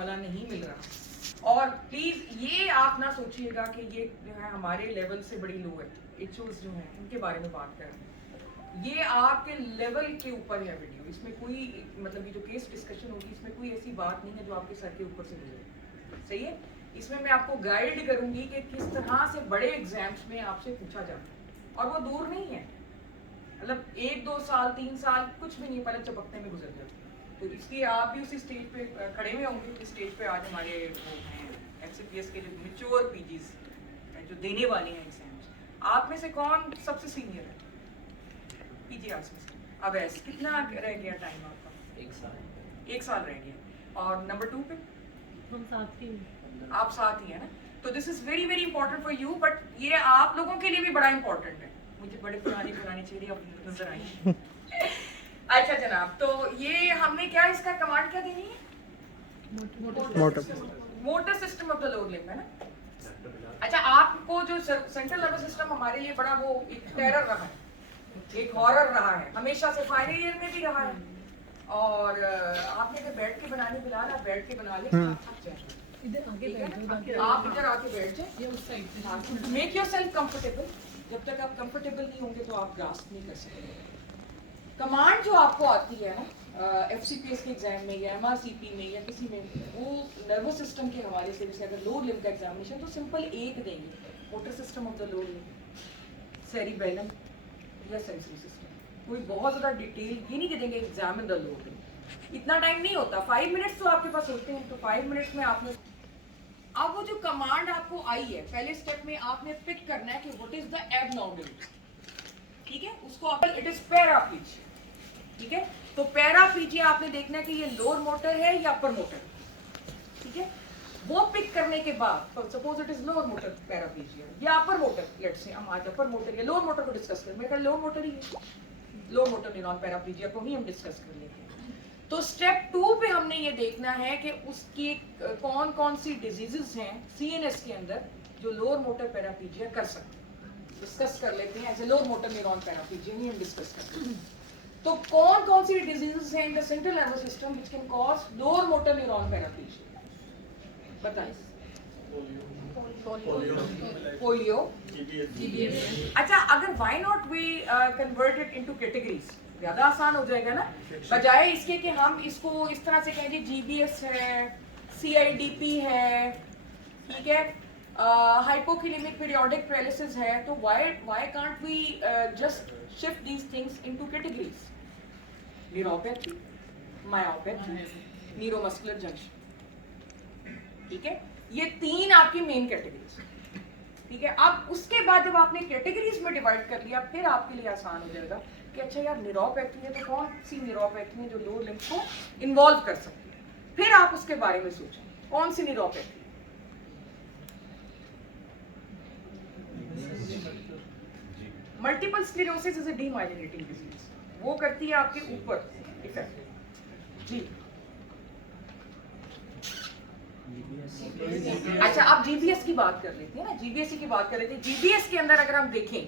वाला नहीं मिल रहा। और प्लीज़ ये आप ना सोचिएगा कि ये जो है हमारे लेवल से बड़ी लो है, एचओज जो हैं उनके बारे में बात कर रहे हैं, ये आपके लेवल के ऊपर है वीडियो। इसमें कोई मतलब ये जो केस डिस्कशन होगी इसमें कोई ऐसी बात नहीं है जो आपके सर के ऊपर से गुजरे, सही है। इसमें मैं आपको गाइड करूंगी कि किस तरह से बड़े एग्जाम्स में आपसे पूछा जाता है, और वो दूर नहीं है, मतलब 1-2 साल 3 साल कुछ भी नहीं, पहले चपकने में गुजर जाते हैं। तो इसलिए आप भी उसी स्टेज पे खड़े हुए होंगे जिस स्टेज पे आज हमारे वो हैं एफसीपीएस के जो मैच्योर पीजीज जो देने वाले हैं एग्जाम्स। आप में से कौन सबसे सीनियर है पीजीआर्स में से? अवैस, कितना रह गया टाइम आपका? 1 साल रह गया। और नंबर 2 पे हम साथ ही हैं। आप साथ ही है ना। तो this is very very important for you, but ये आप लोगों के लिए भी बड़ा इंपॉर्टेंट है। मुझे बड़े पुराने चेहरे अब नजर आई। अच्छा जनाब, तो ये हमने क्या इसका कमांड क्या देनी है? Motor system of the lower limb है ना। अच्छा, आपको जो सेंट्रल नर्वस सिस्टम हमारे लिए बड़ा वो एक टेरर रहा है, एक हॉरर रहा है, हमेशा से फाइनल ईयर में भी रहा है। और आपने अगर बैठ के बनाने बुला ना, बैठ के बना ले, इधर आगे बैठ जाओ, आप इधर आके बैठ जाए, ये उस साइड से। Make yourself comfortable. जब तक आप कंफर्टेबल नहीं होंगे तो आप ग्रास्प नहीं कर सकेंगे। कमांड जो आपको आती है ना एफसीपीएस के एग्जाम में या एमआरसीपी में या किसी में, वो नर्वस सिस्टम के हवाले से, जैसे अगर लोअर लिम्ब का एग्जामिनेशन तो सिंपल एक देंगे, motor system of the lower limb, cerebellum या सेंसरी सिस्टम। कोई बहुत ज़्यादा डिटेल ये नहीं दे देंगे एग्जामिन द लोअर लिम्ब, इतना टाइम नहीं होता। 5 मिनट्स तो आपके पास होते हैं, तो 5 मिनट्स में आपने अब वो जो कमांड आपको आई है पहले स्टेप में आपने पिक करना है कि व्हाट इज द एबनॉर्मल, ठीक है, उसको आप इट इज पैराप्लीजिया, ठीक है। तो पैराप्लीजिया आपने देखना है कि ये लोअर मोटर है या अपर मोटर, ठीक है। वो पिक करने के बाद suppose it is lower motor paraplegia या अपर मोटर, लेट्स से हम आज अपर मोटर या लोअर मोटर को डिस्कस करें। मेरा लोअर मोटर ही है, लोअर मोटर न्यूरॉन पैराप्लीजिया को ही हम डिस्कस कर लेते हैं। तो स्टेप 2 पे हमने ये देखना है कि उसकी कौन कौन सी डिजीजेस हैं सीएनएस के अंदर जो लोअर मोटर पैराप्लीजिया कर सकते हैं। डिस्कस कर लेते हैं, ऐसे लोअर मोटर न्यूरॉन पैराप्लीजिया नहीं हम डिस्कस करते हैं। तो कौन कौन सी डिजीजेस हैं in the central nervous system which can cause lower motor neuron paraplegia? बताइए। पोलियो, अच्छा, अगर why not we convert it into categories, ज्यादा आसान हो जाएगा ना, बजाय इसके कि हम इसको इस तरह से कहें जीबीएस है, सीआईडीपी है, ठीक है, हाइपोकिनेमिक पीरियोडिक पैरालिसिस है, तो why can't we just shift these things into categories? Neuropathy, myopathy, neuromuscular junction, ठीक है, ये 3 आपकी मेन कैटेगरीज, ठीक है। अब उसके बाद जब आपने कैटेगरीज में डिवाइड कर लिया, फिर आपके लिए आसान हो जाएगा कि अच्छा यार न्यूरोपैथी है तो कौन सी न्यूरोपैथी है जो लोअर लिम्ब को इन्वॉल्व कर सकती है, फिर आप उसके बारे में सोचें कौन सी neuropathy. Multiple sclerosis is a demyelinating disease, वो करती है आपके ऊपर इफेक्ट जी। अच्छा, अब जीबीएस की बात कर लेते हैं ना, जीबीएस की बात कर रहे थे। जीबीएस के अंदर अगर हम देखें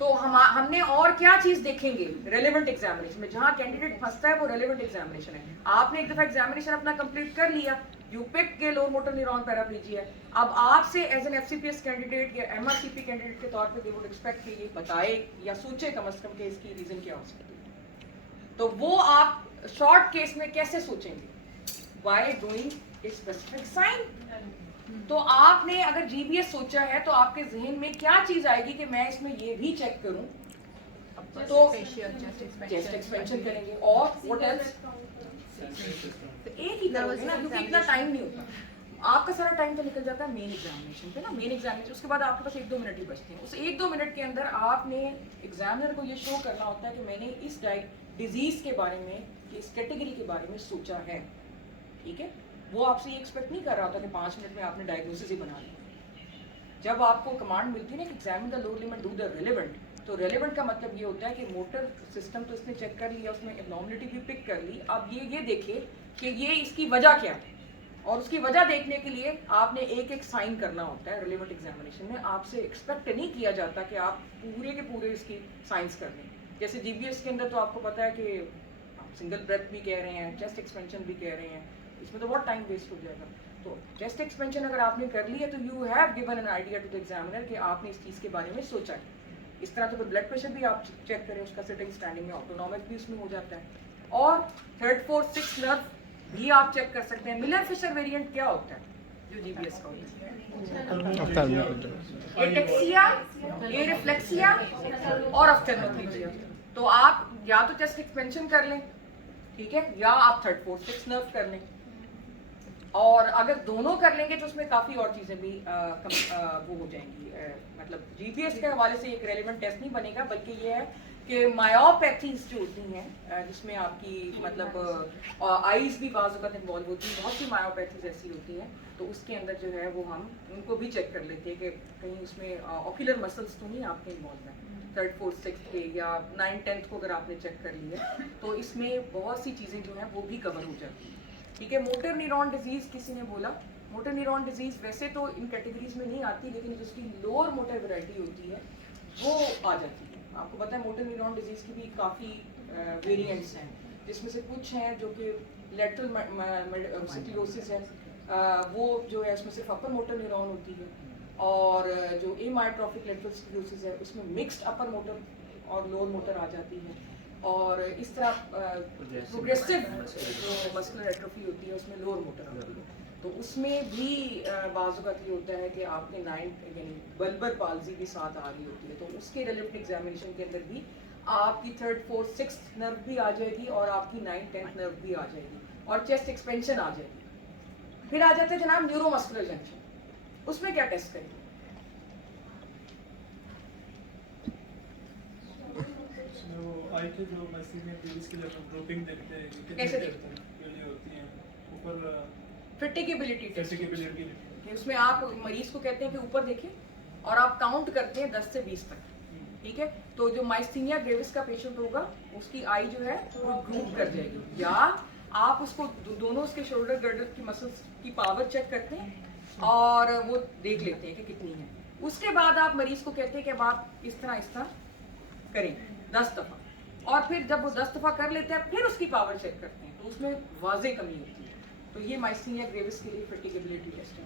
तो हमने और क्या चीज देखेंगे रेलेवेंट एग्जामिनेशन में, जहां कैंडिडेट फंसता है वो रेलेवेंट एग्जामिनेशन है। आपने एक दफा एग्जामिनेशन अपना कंप्लीट कर लिया, यू पिक के लोअर मोटर न्यूरॉन पैराप्लीजिया, अब आपसे एज एन एफसीपीएस कैंडिडेट या एमआरसीपी कैंडिडेट के तौर पे दे वुड एक्सपेक्ट कि ये बताए या सोचे कम से कम कि इसकी रीजन क्या हो सकती है। तो वो आप शॉर्ट केस में कैसे सोचेंगे? By doing a specific sign. तो आपने अगर जीबीएस सोचा है तो आपके जहन में क्या चीज आएगी कि मैं इसमें ये भी चेक करूं, तो चेस्ट एक्सपेंशन करेंगे और व्हाट एल्स, तो एक ही करोगे ना, क्योंकि इतना टाइम नहीं होता। आपका सारा टाइम तो निकल जाता है मेन एग्जामिनेशन पे ना, मेन एग्जामिनेशन, उसके बाद आपके पास 1-2 मिनट ही बचते हैं। उस 1-2 मिनट के अंदर आपने एग्जामिनर को ये शो करना होता है कि मैंने इस डिजीज के बारे में, इस कैटेगरी के बारे में सोचा है, ठीक है। वो आपसे ये एक्सपेक्ट नहीं कर रहा होता कि 5 मिनट में आपने डायग्नोसिस ही बना लिया। जब आपको कमांड मिलती है ना कि examine the lower limb and do the relevant, तो रेलेवेंट का मतलब ये होता है कि मोटर सिस्टम तो इसने चेक कर लिया, उसमें एब्नॉर्मलिटी भी पिक कर ली, अब ये देखे कि ये इसकी वजह क्या है, और उसकी वजह देखने के लिए आपने एक एक साइन करना होता है। रेलेवेंट एग्जामिनेशन में आपसे एक्सपेक्ट नहीं किया जाता कि आप पूरे के पूरे इसकी साइंस कर लें। जैसे जीबीएस के अंदर तो आपको पता है कि आप सिंगल ब्रेथ भी कह रहे हैं, चेस्ट एक्सपेंशन भी कह रहे हैं, इसमें तो बहुत टाइम वेस्ट हो जाएगा। तो चेस्ट एक्सपेंशन अगर आपने कर ली है तो you have given an idea to the examiner कि आपने इस चीज़ के बारे में सोचा है। इस तरह तो ब्लड प्रेशर भी आप चेक करें, उसका सिटिंग स्टैंडिंग में ऑटोनॉमिक भी उसमें हो जाता है। और थर्ड फोर्थ सिक्स नर्व भी आप चेक कर सकते हैं। मिलर फिशर वेरिएंट क्या होता है जो जीबीएस का होता है? एटेक्सिया, एरिफ्लेक्सिया और ऑफ्थेल्मोप्लेजिया। तो आप या तो चेस्ट एक्सपेंशन कर लें, ठीक है, या आप थर्ड फोर्थ सिक्स नर्व कर लें। और अगर दोनों कर लेंगे तो उसमें काफ़ी और चीज़ें भी वो हो जाएंगी। मतलब जीपीएस के हवाले से एक रेलिवेंट टेस्ट नहीं बनेगा, बल्कि ये है कि मायोपैथीज जो होती हैं जिसमें आपकी मतलब आईज भी बाज़ वक़्त इन्वॉल्व होती हैं, बहुत सी मायोपैथीज ऐसी होती हैं, तो उसके अंदर जो है वो हम उनको भी चेक कर लेते हैं कि कहीं उसमें ऑक्यूलर मसल्स तो नहीं आपके इन्वॉल्व हैं। थर्ड फोर्थ सिक्स के या 9-10th को अगर आपने चेक कर लिया तो इसमें बहुत सी चीज़ें जो हैं वो भी कवर हो जाती हैं। ठीक है, मोटर न्यूरॉन डिजीज़ किसी ने बोला, मोटर न्यूरॉन डिजीज़ वैसे तो इन कैटेगरीज में नहीं आती, लेकिन जिसकी लोअर मोटर वैरायटी होती है वो आ जाती है। आपको पता है मोटर न्यूरॉन डिजीज़ की भी काफ़ी वेरिएंट्स हैं, जिसमें से कुछ हैं जो कि लेटरल स्क्लेरोसिस है, वो जो है उसमें सिर्फ अपर मोटर न्यूरॉन होती है, और जो एमायोट्रोफिक लेटरल स्क्लेरोसिस है उसमें मिक्स्ड अपर मोटर और लोअर मोटर आ जाती है। और इस तरह प्रोग्रेसिव जो मस्कुलर एट्रोफी होती है उसमें लोअर मोटर होती है, तो उसमें भी बाज़ वक़्त ये होता है कि आपके 9 यानी बल्बर पाल्जी भी साथ आ रही होती है, तो उसके रिलेटेड एग्जामिनेशन के अंदर भी आपकी थर्ड फोर्थ सिक्स्थ नर्व भी आ जाएगी और आपकी 9-10th नर्व भी आ जाएगी और चेस्ट एक्सपेंशन आ जाएगी। फिर आ जाता है जनाब न्यूरोमस्कुलर जंक्शन, उसमें क्या टेस्ट करेंगे? आई के जो मशीन में प्रीवियस की जब ग्रुपिंग देखते हैं कैसे देखते हैं? के लिए होती हैं ऊपर फिटिकेबिलिटी टेस्ट, फिजिकल उसमें आप मरीज को कहते हैं कि ऊपर देखें और आप काउंट करते हैं 10 से 20 तक, ठीक है। तो जो माइस्थीनिया ग्रेविस का पेशेंट होगा उसकी आई जो है वो ग्रूप कर जाएगी, या आप उसको दोनों उसके शोल्डर गर्डर की मसल्स की पावर चेक करते हैं और वो देख लेते हैं कि कितनी है। उसके बाद आप मरीज को कहते हैं कि अब आप इस तरह करें 10 दफ़ा, और फिर जब वो 10 दफ़ा कर लेते हैं फिर उसकी पावर चेक करते हैं, तो उसमें वाज़े कमी होती है। तो ये माइस्थीनिया ग्रेविस के लिए फिटिकेबिलिटी टेस्ट है।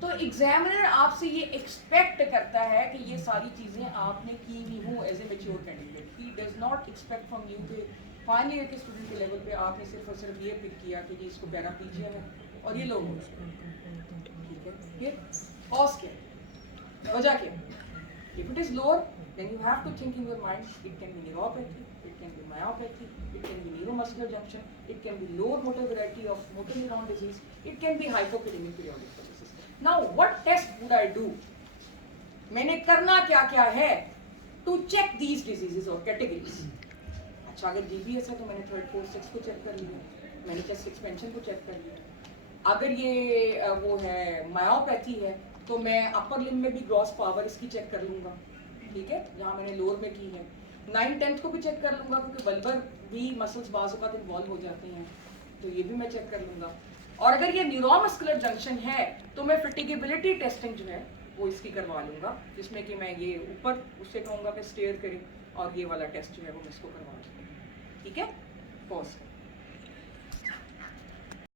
तो एग्जामिनर आपसे ये एक्सपेक्ट करता है कि ये सारी चीज़ें आपने की हुई हों as a mature candidate. He does not expect from you कि फाइनल ईयर के स्टूडेंट के लेवल पे आपने सिर्फ और सिर्फ ये पिक किया कि जी इसको पैराप्लीजिया है और ये लोग, ठीक है, फिर कॉज क्या, वजह क्या? If it is lower, then you have to think in your mind, it can be neuropathy, it can be myopathy, it can be neuromuscular junction, it can be lower motor variety of motor neuron disease, it can be hypokalaemic periodic processes. Now, what test would I do? मैंने करना क्या क्या है to check these diseases or categories? अच्छा, अगर GBS है तो मैंने थर्ड फोर्थ सिक्स को चेक कर लिया, मैंने चेस्ट एक्सपेंशन को चेक कर लिया। अगर ये वो है मायोपैथी है तो मैं अपर लिम्ब में भी ग्रॉस पावर इसकी चेक कर लूँगा, ठीक है, जहाँ मैंने लोअर में की है। 9-10th को भी चेक कर लूँगा क्योंकि बल्बर भी मसल्स बाज़ वक़्त इन्वॉल्व हो जाते हैं, तो ये भी मैं चेक कर लूँगा। और अगर ये न्यूरोमस्कुलर जंक्शन है तो मैं फिटिकेबिलिटी टेस्टिंग जो है वो इसकी करवा लूँगा, जिसमें कि मैं ये ऊपर उससे कहूँगा कि स्टेयर करें और ये वाला टेस्ट जो है वो मैं इसको करवा लूँगा, ठीक है। पॉज।